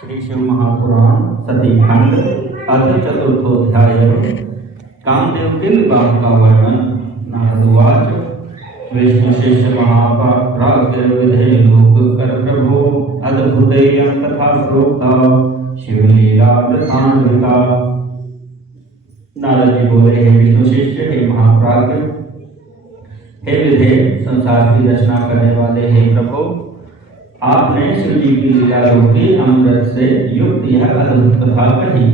श्री शिव महापुराण सती खंड अथ चतुर्थोध्याय कामदेव के विवाह का वर्णन। नारद उवाच विष्णु शिष्य महाप्राज्ञ विधे लोक कर प्रभो अद्भुतेयं तथा प्रोक्ता शिवलीला वृतान्विता। नारद जी बोले, हे विष्णु शिष्य, हे महाप्राज्ञ, हे विधे संसार की रचना करने वाले, हे प्रभु, आपने शिव जी की लीला रूपी अमृत से युक्त यह अद्भुत कथा कही।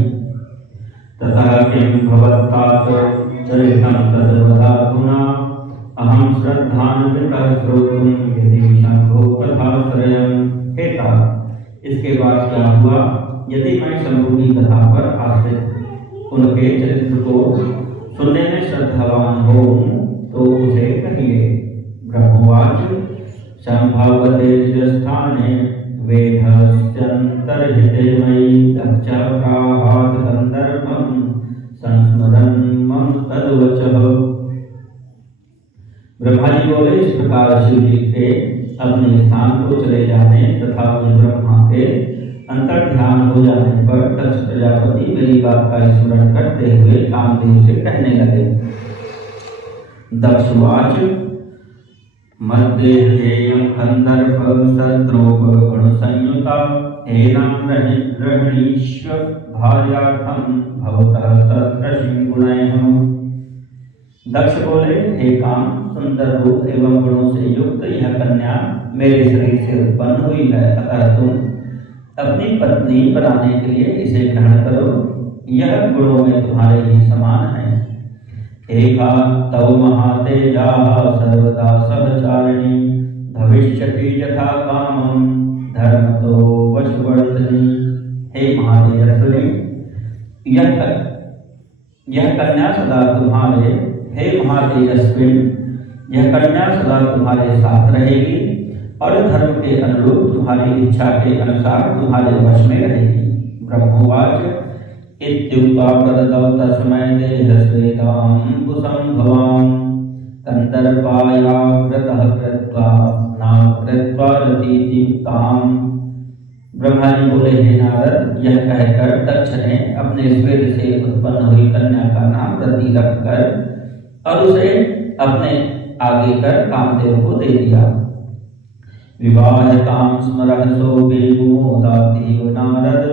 तथा किं भवत्तात चरितं तद्वदाधुना अहं श्रद्धान्वितः श्रोतुं यदि शंभो कथाश्रयम्। हे तात, इसके बाद क्या हुआ? यदि मैं शंभु की कथा पर आश्रित उनके चरित्र को सुनने में श्रद्धावान हूँ तो उसे कहिए। ब्रह्मवाच संभवते निजस्थाने वेदस्यन्तर्हिते मयि दक्ष प्राहात गन्धर्वं संस्मरन् मम तद्वचः। ब्रह्मा जी बोले, इस प्रकार शिव जी के अपने स्थान को चले जाने तथा उस ब्रह्मा के अंतर ध्यान हो जाने पर दक्ष प्रजापति मेरी बात का स्मरण करते हुए कामदेव से कहने लगे। दक्षवाच मद्देहेयं गन्धर्व सद्रोप गुणसंयुता एनं रहिणीष्व भार्यार्थं भवतः सदृशीं गुणैः। दक्ष बोले, हे काम, सुंदर रूप एवं गुणों से युक्त यह कन्या मेरे शरीर से उत्पन्न हुई है, अतः तुम अपनी पत्नी बनाने के लिए इसे ग्रहण करो। यह गुणों में तुम्हारे ही समान है। एका तव महातेजाः सर्वदा सहचारिणी भविष्यति यथा कामं धर्मतो वशवर्तिनी। हे महातेजस्विनी, यह कन्या सदा तुम्हारे यह कन्या सदा तुम्हारे साथ रहेगी और धर्म के अनुरूप तुम्हारी इच्छा के अनुसार तुम्हारे वश में रहेगी। ब्रह्मवाच इत्युक्त्वा प्रददौ तस्मै देहस्वेदाम्बुसंभवां कन्दर्पायाव्रतः कृत्वा नाम कृत्वा रतिदीप्तां। ब्रह्मा जी बोले, हे नारद, यह कहकर दक्ष ने अपने स्वेद से उत्पन्न हुई कन्या का नाम रति रखकर और उसे अपने आगे कर कामदेव को दे दिया। विवाहितां स्मरः सोऽपि मुमोदातीव नारद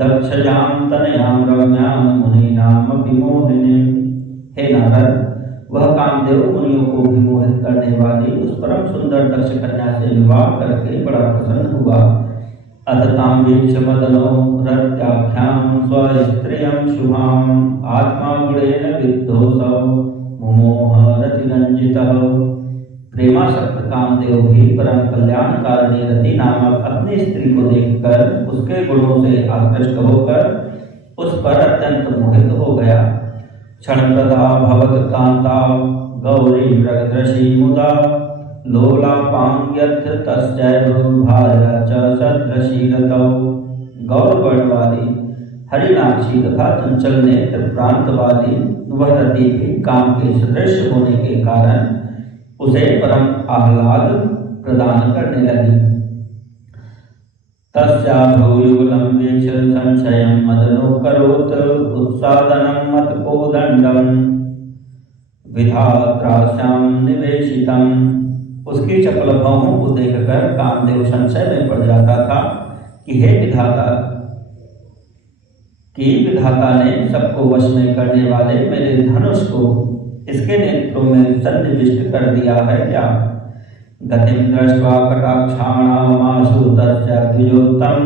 दक्षजां तनयां रम्यां मुनीनामपि मोहिनीं। हे नारद, वह कामदेव मुनियों को भी मोहित करने वाली उस परम सुंदर दक्ष कन्या से विवाह करके बड़ा प्रसन्न हुआ। अथ तां वीक्ष्य मदनो रत्याख्यां स्वस्त्रियं शुभां आत्मा गुणेन विद्धोऽसौ मुमोह रतिरंजितः। प्रेमासक्त कामदेव भी परम कल्याणकारिणी रति नामक अपनी स्त्री को देखकर उसके गुणों से आकृष्ट होकर उस पर अत्यंत मोहित हो गया। क्षणप्रदा भवत कांता गौरी मृगदृशी मुदा लोलापांग्यथ तस्यैव भार्या च सदृशी रतौ। गौर वर्ण वाली हरिणाक्षी तथा चंचल नेत्र प्रांत वाली वह रति भी काम के सदृश होने के कारण उसे परम आह्लाद प्रदान करने लगी। तस्याभूयुगलं वीक्ष्य संशयं मदनो करोत् उत्सादनं मत्कोदण्डं विधात्रास्यां निवेशितम्। उसकी चपल भौहों को देखकर कामदेव संशय में पड़ जाता था कि हे विधाता ने सबको वश में करने वाले मेरे धनुष को इसके नेत्रों में सन्निविष्ट कर दिया है क्या? गतिं दृष्ट्वा कटाक्षाणामाशु तस्य द्विजोत्तम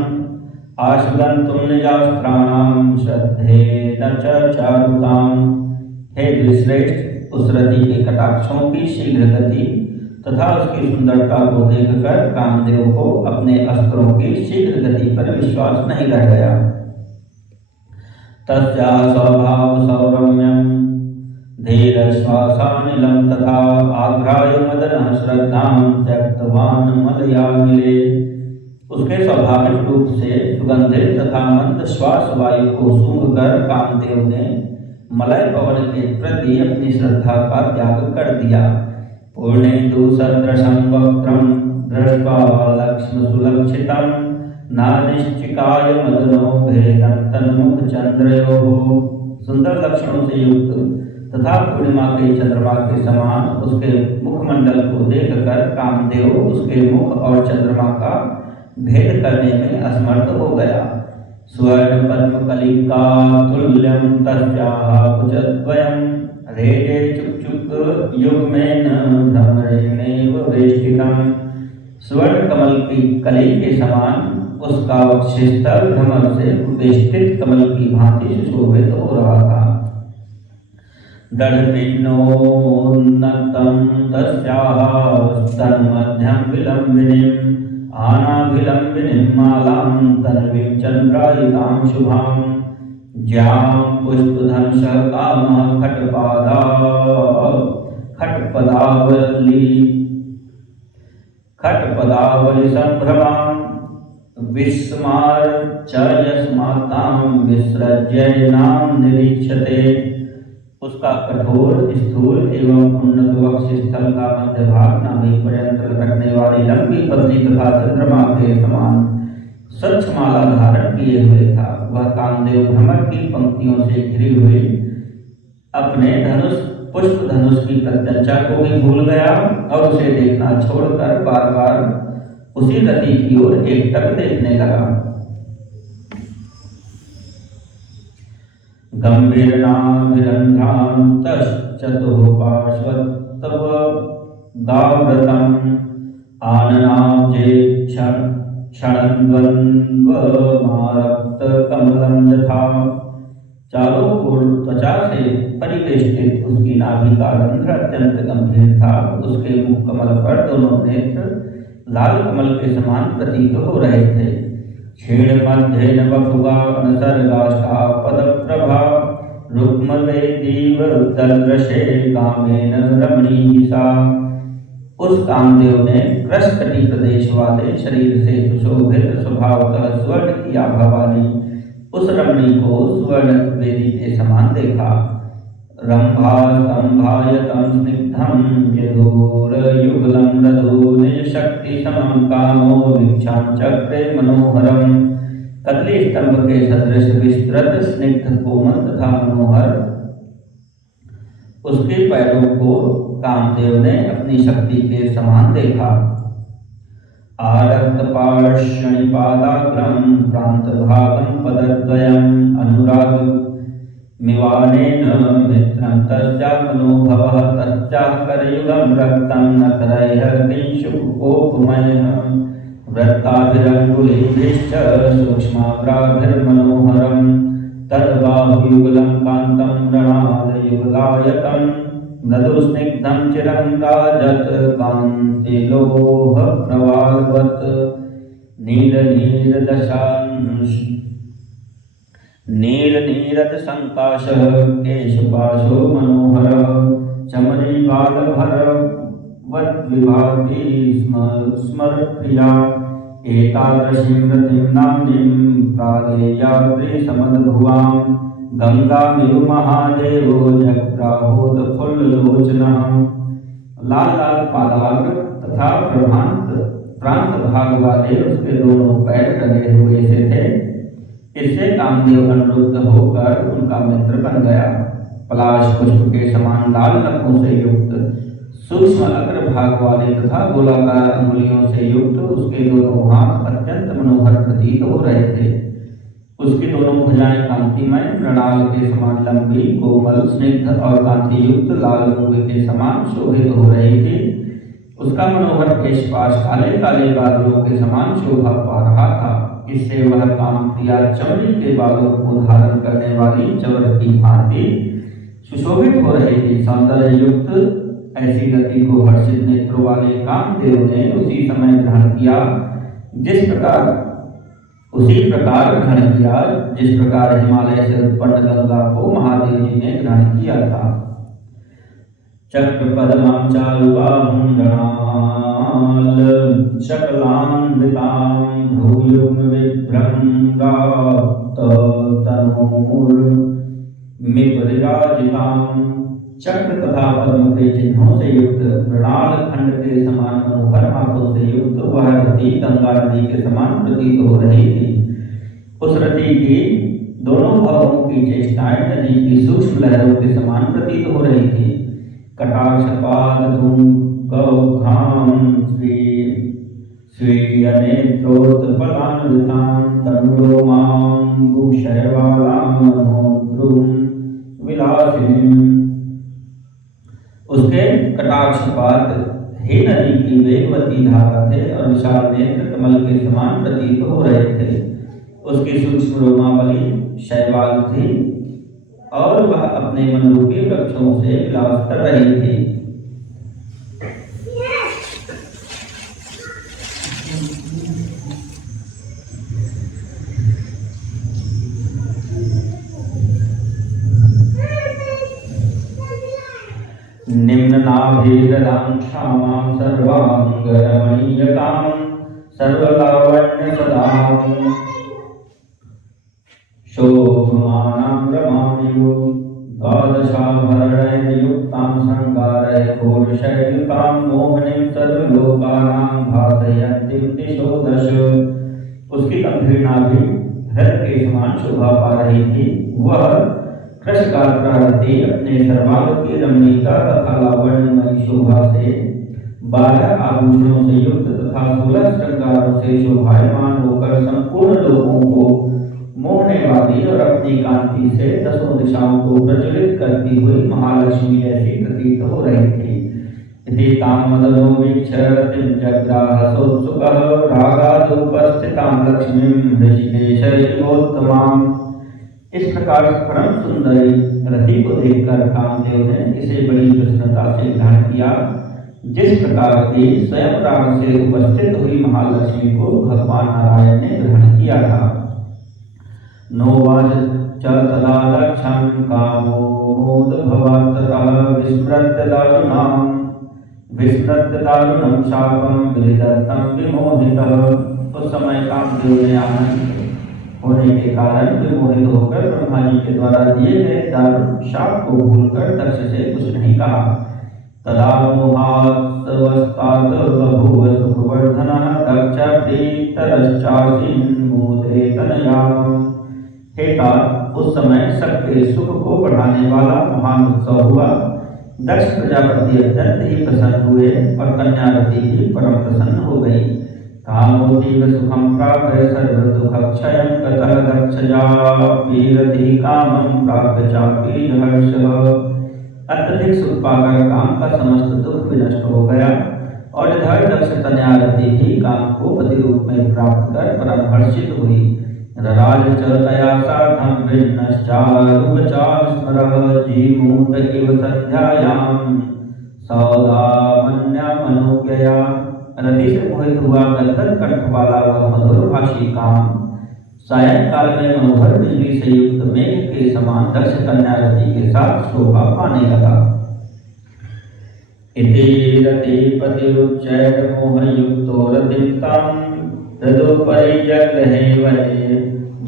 आशुगन्तुं निजास्त्राणां श्रद्धेन च चारुतां। हे द्विश्रेष्ठ, उस रति के कटाक्षों की शीघ्र गति तथा उसकी सुंदरता को देखकर कामदेव को अपने अस्त्रों की शीघ्र गति पर विश्वास नहीं रह गया। तस्या स्वभाव सौरम्यं धीरश्वासानिलं तथा आघ्राय मदनः श्रद्धां त्यक्तवान् मलयानिले। उसके स्वाभाविक रूप से सुगंधित तथा मंद श्वास वायु को सूंघकर कामदेव ने मलय पवन के प्रति अपनी श्रद्धा का त्याग कर दिया। पूर्णेन्दु सदृशं वक्त्रं दृष्ट्वा लक्ष्म सुलक्षितं नानिश्चिकाय मदनो भेदन्तन्मुख चंद्रयोः। सुंदर लक्षणों से युक्त तथा पूर्णिमा के चंद्रमा के समान उसके मुखमंडल को देखकर कामदेव उसके मुख और चंद्रमा का भेद करने में असमर्थ हो गया। स्वर्ण पद्म कलिका तुल्यं तस्याः कुचद्वयं रेजे चुक्चुक युग्मेन भ्रमरेणेव वेष्टितम्। स्वर्ण कमल की कली के समान उसका वक्षस्थल भ्रमर से वेष्टित कमल की भांति सुशोभित हो रहा था। दर्पिणोन्नतं तस्याः स्तनमध्यं विलम्बिनीम् आनाभिलम्बिनीं मालां तन्वीं चन्द्रायुतां शुभां ज्यां पुष्पधंसः कामः खट्पदावली संभ्रमां विस्मार च यस्मातां विसृज्यैनां निरीक्षते। उसका कठोर स्थूल एवं उन्नत वक्षस्थल का मध्य भाग नाभि पर्यंत रखने वाली लंबी पतली तथा चंद्रमा के समान स्वच्छ माला धारण किए हुए था। वह कामदेव भ्रमर की पंक्तियों से घिरी हुई अपने पुष्प धनुष की प्रत्यंचा को भी भूल गया और उसे देखना छोड़कर बार बार उसी रति की ओर एकटक देखने लगा। गंभीरनाभिरन्ध्रान्तश्चतुः पार्श्वतव गावृतम् आननाब्जे क्षणद्वन्द्वमारक्तकमलं यथा। चारों ओर त्वचा से परिवेष्टित उसकी नाभि का रंध्र अत्यंत गंभीर था। उसके मुख कमल पर दोनों नेत्र लाल कमल के समान प्रतीत हो रहे थे। क्षीण मध्येन बभुगा पदप्रभा रुक्मवेदीव ददृशे कामेन रमणीः सा। उस कामदेव ने कृष्णकटि प्रदेश वाले शरीर से सुशोभित स्वभावतः स्वर्ण की आभा वाली उस रमणी को स्वर्ण वेदी के समान देखा। रंभा स्तंभायतं स्निग्धं यदूरयुगलं मृदु निज शक्ति समं कामो वीक्षां चक्रे मनोहरम्। कदली स्तंभ के सदृश विस्तृत स्निग्ध कोमल तथा मनोहर उसके पैरों को कामदेव ने अपनी शक्ति के समान देखा। आरक्त पार्श्वनिपादाग्रं प्रान्तभागं पदद्वयम् अनुराग मिवानेन मित्रं तस्या मनोभवः तस्याः करयुगं रक्तं नखरैः किंशुकोपमयः वृत्ताभिरङ्गुलीभिश्च सूक्ष्माग्राभिर्मनोहरं तद्बाहुयुगलं कान्तं मृणालयुगलायतं मृदुस्निग्धं चिरं राजत् कान्तिलोहप्रवालवत् नीलनीरदशङ्काशः केशपाशो मनोहरः चमरीबालभरवद्विभाति स्मरप्रिया। एतादृशीं रतिं नाम्नीं प्रालेयाद्रिसमद्भुवां गंगामिव महादेवो जग्राहोदफुल्ललोचनः। लाल लाल पादाग्र तथा प्रांत भाग वाले उसके दोनों पैर रंगे हुए से थे। इससे कामदेव अनुरुद्ध होकर उनका मित्र बन गया। पलाश पुष्प के समान लाल नखों से युक्त सूक्ष्म अग्रभाग वाले तथा गोलाकार अंगुलियों से युक्त उसके दोनों हाथ अत्यंत मनोहर प्रतीत हो रहे थे। उसकी दोनों भुजाएं कांतिमय मृणाल के समान लंबी कोमल स्निग्ध और कांति युक्त लाल मूंगे के समान शोभित हो रही थी। उसका मनोहर केशपाश काले काले बादलों के समान शोभा पा रहा था। इससे वह काम प्रिया चमड़ी के बालों को धारण करने वाली चवर की भांति सुशोभित हो रही थी। सौंदर्य युक्त ऐसी गति को हर्षित नेत्रों वाले कामदेव ने उसी प्रकार ग्रहण किया जिस प्रकार हिमालय से उत्पन्न गंगा को महादेव जी ने ग्रहण किया था। चक्र पद्मां चारुबाहुं गणाल शकलान्वितां भूयुग्मविभ्रंगात्तनूर्मिपरिराजितां चक्र तथा पद्म के चिन्हों से युक्त, मृणाल खंड के समान मनोहर हाथों से युक्त वह रति गंगा नदी के समान प्रतीत हो रही थी। उस रति की दोनों भावों की चेष्टाएं नदी की सूक्ष्म लहरों के समान प्रतीत हो रही थी। कटाक्षपाद स्वीयनेत्रोत्पलान्वितां तनुरोमाम्बुशैवालां मनोद्रुम विलासिनीं। उसके कटाक्षपात हे नदी की वेगवती धारा थे और विशाल नेत्र कमल के समान प्रतीत हो रहे थे। उसकी सूक्ष्म रोमावली शैवाल थी और वह अपने मनरूपी वृक्षों से विलास कर रही थी। निम्ननाभिददां क्षामां सर्वाङ्गरमणीयतां सर्वलावण्यसदां शोभमानां रमाणियो द्वादशाभरणैर्युक्तां शृङ्गारैर्घोरशैलुकां मोहनीं सर्वलोकानां भासयन्तीं दिशो दश। उसकी गंभीर नाभि हृदय के समान शोभा पा रही थी। वह कृष्णगात्रा रति अपने सर्वांग की रमणीयता तथा लावण्यमयी शोभा से 12 आभूषणों से युक्त तथा 16 श्रृंगारों से शोभायमान होकर संपूर्ण लोगों को मोहने वाली और अपनी कांति से 10 दिशाओं को प्रज्वलित करती हुई महालक्ष्मी जैसी प्रतीत हो रही थी। इति तामदनो वीक्षरतिं जग्राह सोत्सुकः रागादुपस्थितां लक्ष्मीं ऋषिकेशैवोत्तमां। इस प्रकार परम सुंदरी रति को देखकर कामदेव ने इसे बड़ी प्रसन्नता से ग्रहण किया, जिस प्रकार की स्वयं राग से उपस्थित हुई महालक्ष्मी को भगवान नारायण ने ग्रहण किया था। नोवाच च तदा लक्ष्यं कामोदभवत्ततः विस्मृत्य दारुणं शापं विदत्तं विमोहितः। उस समय कामदेव ने आनंद होने के कारण विमोहित होकर ब्रह्मा जी के द्वारा दिए गए दारुण शाप को भूलकर दक्ष से कुछ नहीं कहा। तदा मोहात्सवस्तात् बभूव सुखवर्धनः दक्ष प्रीतरश्चासीन्मोदे तनयाम्। हे तात, उस समय सबके सुख को बढ़ाने वाला महान उत्सव हुआ। दक्ष प्रजापति अत्यंत ही प्रसन्न हुए और कन्या रति भी परम प्रसन्न हो गई। कामोतीव सुखं प्राप्य सर्वदुःखक्षयं ततः दक्षजापि रतिः कामं प्राप्य चापि हर्षः। अत्यधिक सुख पाकर काम का समस्त दुख विनष्ट हो गया और इधर दक्ष कन्या रति भी काम को पति रूप में प्राप्त कर परम हर्षित हुई। रराज च तया सार्धं भिन्नश्चारुवचास्मरः जीमूत इव संध्यायां सौदामन्यमनुज्ञया। रति से मोहित हुआ गलगल कंठ वाला वह मधुरभाषी काम सायंकाल में मनोहर बिजली से युक्त मेघ के समान दक्ष कन्या रति के साथ शोभा पाने लगा। इति रतिपतिरुच्चैर मोहयुक्तो रतिं तां तदुपरिजगृहे वये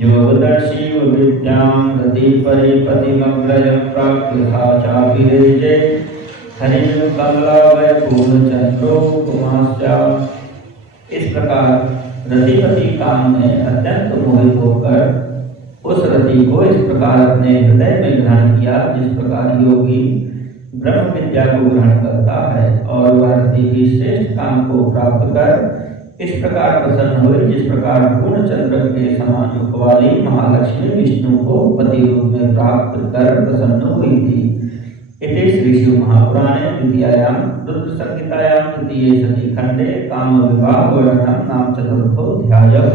योगदर्शीव विद्यां रतिपरिपतिमग्रयं प्राप्य सा चाभिरेजे हरिं कमलावयपूर्णचन्द्रोपमास्या। इस प्रकार रतिपति काम में अत्यंत मोहित होकर उस रति को इस प्रकार अपने हृदय में ग्रहण किया, जिस प्रकार योगी ब्रह्म विद्या को ग्रहण करता है, और वह रति भी श्रेष्ठ काम को प्राप्त कर इस प्रकार प्रसन्न हुए, जिस प्रकार पूर्ण चंद्र के समान मुख वाली महालक्ष्मी विष्णु को पति रूप में प्राप्त कर प्रसन्न हुई थी। इति श्री शिव महापुराणे द्वितीयायां रुद्र संहितायां तृतीये सती खंडे काम विवाह वर्णनम नाम चतुर्थोऽध्यायः।